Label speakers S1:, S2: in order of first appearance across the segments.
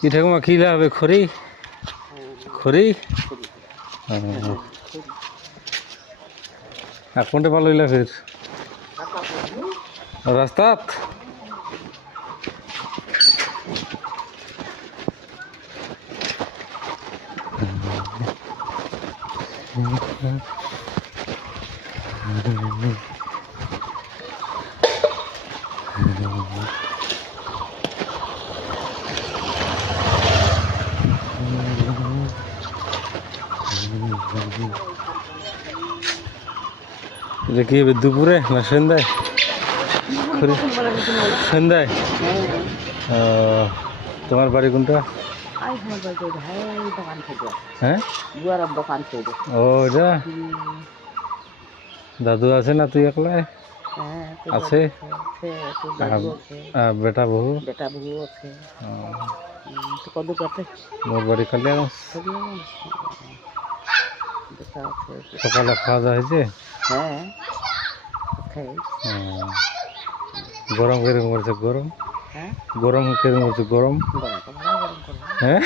S1: কি ঠাকুমা কি হবে খড়ি? খড়ি? আর কোনটা ভালো হইলা ফির? রাস্তাত? এটা কি হবে দুপুরে না সন্ধ্যায় খড়ি সন্ধ্যায় ও, তোমার বাড়ি কোনটা
S2: আই আমার বাড়িতে ভাই দোকান থেকে
S1: হ্যাঁ
S2: দুয়ারের দোকান থেকে
S1: ও এটা দাদু আছে না তুই একলাই
S2: হ্যাঁ তো
S1: আছে
S2: আছে, তো দাদু আছে,
S1: আর বেটা বহু
S2: বেটা বউ আছে
S1: ও,
S2: উম, তো কত কাটে
S1: মোর বাড়ি কালিয়া
S2: বেটা আছে
S1: সকালে খাওয়া দাওয়া হয়েছে?
S2: হ্যাঁ।
S1: গরম কেরম করছে গরম?
S2: হ্যাঁ।
S1: গরম কেরম করছে গরম। হ্যাঁ?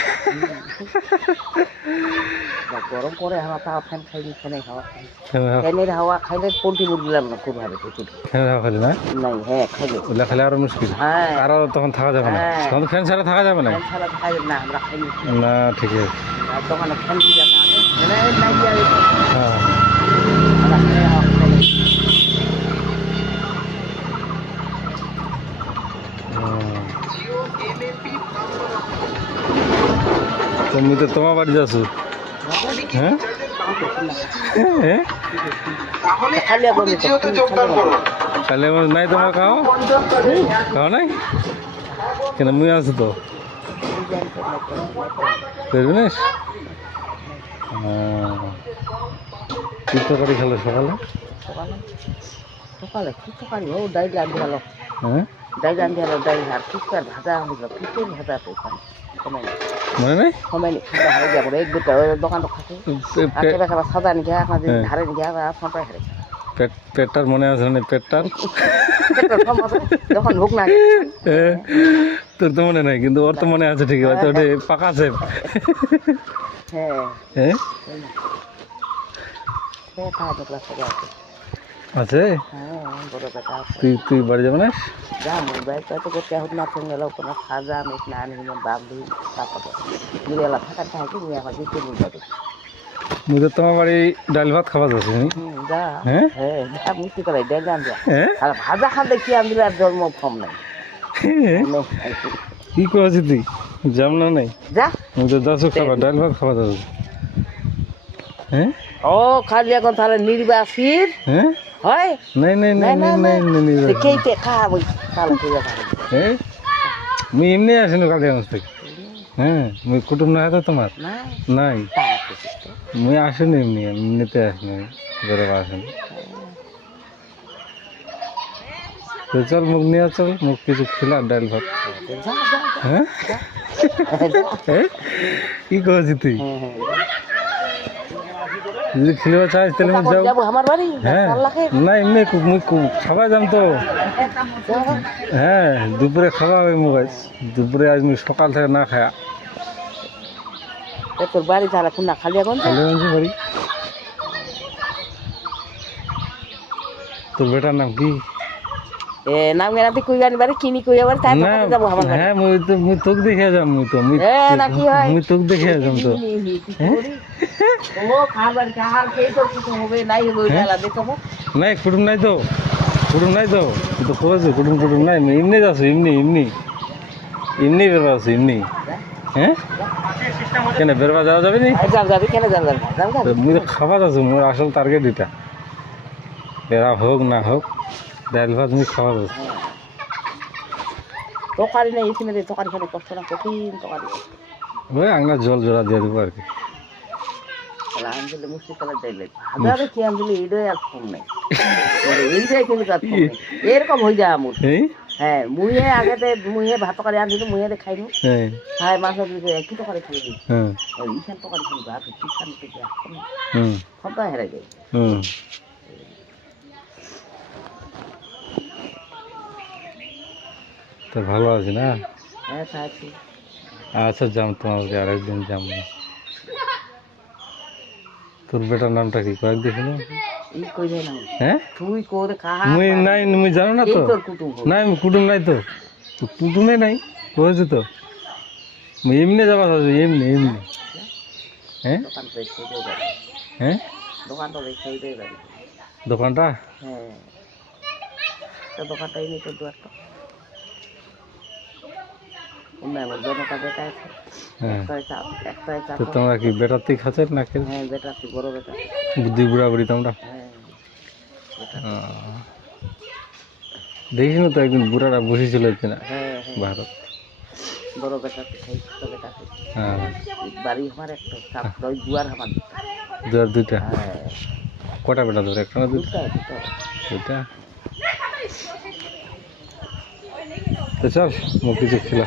S2: গরম করে হাওয়া তা ফ্যান খাইনি ফ্যানে হাওয়া খাই
S1: ফ্যান
S2: ফ্যানের হাওয়া খাইলে পোলট্রি মুরগিলাম না খুব ভালো প্রচুর
S1: ফ্যান হাওয়া খালি না?
S2: নাই হ্যাঁ খাইলে।
S1: ওগুলা খেলে আরও মুশকিল।
S2: হ্যাঁ।
S1: আরও তখন থাকা যাবে না।
S2: হ্যাঁ।
S1: তখন ফ্যান ছাড়া থাকা যাবে না।
S2: ফ্যান ছাড়া খাই না আমরা খাইনি।
S1: না ঠিক আছে।
S2: দোকানে ফ্যান দিয়ে মানে নাই দিয়ে
S1: হ্যাঁ।
S2: আমরা ফ্যানের হাওয়া খাইনি
S1: তুমি তো তোমার বাড়ি যাচ্ছ। হ্যাঁ? হ্যাঁ?
S2: খালি
S1: নাই তোমার খাও খাও নাই? কেন মুই আছি তো? করবি কি তরকারি খেলো সকালে?
S2: সকালে? সকালে? কি সকালে ও রান্ধি ভালো
S1: হ্যাঁ?
S2: রান্ধি ভালো ডাইল আর ফুচকার ভাজা হইল ফুচকার ভাজা তো
S1: মনে নেই?
S2: সময় নেই হারে যাব এক দুটা দোকান খাতে কেবা কেবা সাদা নিয়ে আপনাদের হারে
S1: পেট পেটটার মনে আছে না পেটটার
S2: যখন ভোগ না
S1: তোর তো মনে নাই কিন্তু ওর তো মনে আছে ঠিক আছে ওটা পাকা আছে
S2: হ্যাঁ
S1: হ্যাঁ
S2: আছে? হ্যাঁ আছে।
S1: তুই তুই বাড়ি যাবে না?
S2: যা মোবাইল তো করতে হোক না ফোন গেল কোনো খাজা মিট না আনি দাম দিই তারপর মিলেলা থাকার থাকে নিয়ে আমার দিতে যাবে।
S1: মুই তো তোমার বাড়ি ডাল ভাত খাওয়া যাচ্ছে
S2: যা।
S1: হ্যাঁ?
S2: হ্যাঁ মিষ্টি করে জান যা
S1: হ্যাঁ?
S2: আর ভাজা খাতে কি আমি আর জন্ম ফম নাই। নেই, কি।
S1: কি তুই? যাম না নাই?
S2: যা।
S1: মুই দাসু খাবা ডাল ভাত খাওয়া যাচ্ছে হ্যাঁ?
S2: ও খালি এখন তাহলে নির্বাসীর
S1: হ্যাঁ?
S2: হ্যাঁ
S1: মুই এমনি আসিনি কালিয়াগঞ্জ থেকে হ্যাঁ মুই কুটুম না তো তোমার নাই মুই আসিনি এমনি এমনিতে আসিনি বেরোবা আসিনি তো চল মুখ নিয়ে চল মুখ কিছু খেলা ডাল ভাত হ্যাঁ? কি করছিস তুই। যদি খেলবা চাস তাহলে মুই যাও
S2: আমার বাড়ি?
S1: হ্যাঁ। না এমনি খাবা যাম তো। হ্যাঁ দুপুরে খাওয়া হবে মোবাইল দুপুরে আজ মুই সকাল থেকে না খায়া।
S2: তোর বাড়ি তাহলে না খালি এখন যা।
S1: খালি আনছি বাড়ি। তোর বেটার নাম কি?
S2: নাম গেলাতে কই জানি বাড়ি কিনি কই আবার তাই
S1: না
S2: যাব আমার
S1: হ্যাঁ মুই তো মুই তোক দেখে যাম মুই তো মুই
S2: এ, না কি হয়?
S1: মুই তোক দেখে যাম তো।
S2: ও খাবার তো কিছু হবে নাই ওই ডালা
S1: নাই কুটুম নাই তো। কুটুম নাই তো। তো করেছ কুটুম কুটুম নাই। এমনি যাচ্ছ এমনি এমনি এমনি বেরবা আছো এমনি হ্যাঁ? কেন বেরবা যাওয়া যাবে নি?
S2: যাও যাবি কেন যাবি? যাবি।
S1: মুই তো খাবার আছো মোর আসল টার্গেট এটা। হোক না হোক ডাল খাবার আছো
S2: তরকারি নেই এখানে দে তরকারি খালি কষ্ট না কঠিন তরকারি।
S1: ওই আংলা জল জোড়া দিয়ে দেবো আর কি।
S2: নেই। এরকম হয়ে যায় আমার হ্যাঁ মুহে আগেতে মুহে ভাত তরকারি আনছিল মুহে খাইনি
S1: হ্যাঁ।
S2: খাই মাছ কি তরকারি খাই
S1: হ্যাঁ।
S2: ওই খাই ভাত থেকে আসতাম
S1: হুম।
S2: হেরে যায়।
S1: তো ভালো আছে না?
S2: হ্যাঁ
S1: আচ্ছা যাম তোমাকে আরেকদিন যাম। তোর বেটার নামটা কি? কয়েক দেখি না হ্যাঁ?
S2: তুই
S1: মুই নাই মুই জানো না তো। নাই কুটুম নাই তো। কুটুমে নাই কয়েছে তো। এমনি যাবা এমনি এমনি। হ্যাঁ? হ্যাঁ? দোকানটা?
S2: হ্যাঁ। তোর একটাই চাপ একটাই চাপ
S1: তো তোমরা কি বেটার খাচ্ছেন না খেয়ে?
S2: হ্যাঁ বেটা তুই বড় বেটা।
S1: বুদ্ধি বুড়া তোমরা?
S2: হ্যাঁ
S1: দেখিস না তো একদিন বুড়ারা বসেছিল কিনা?
S2: হ্যাঁ হ্যাঁ।
S1: ভারত।
S2: বড় বেটা ছোট বেটা
S1: হ্যাঁ।
S2: বাড়ি আমার একটা ওই দুয়ার আমার
S1: দু আর দুইটা?
S2: হ্যাঁ।
S1: কটা বেটা ধরে? একটা না
S2: দুটা দুটা
S1: তো চল মুখ কিছু খেলা।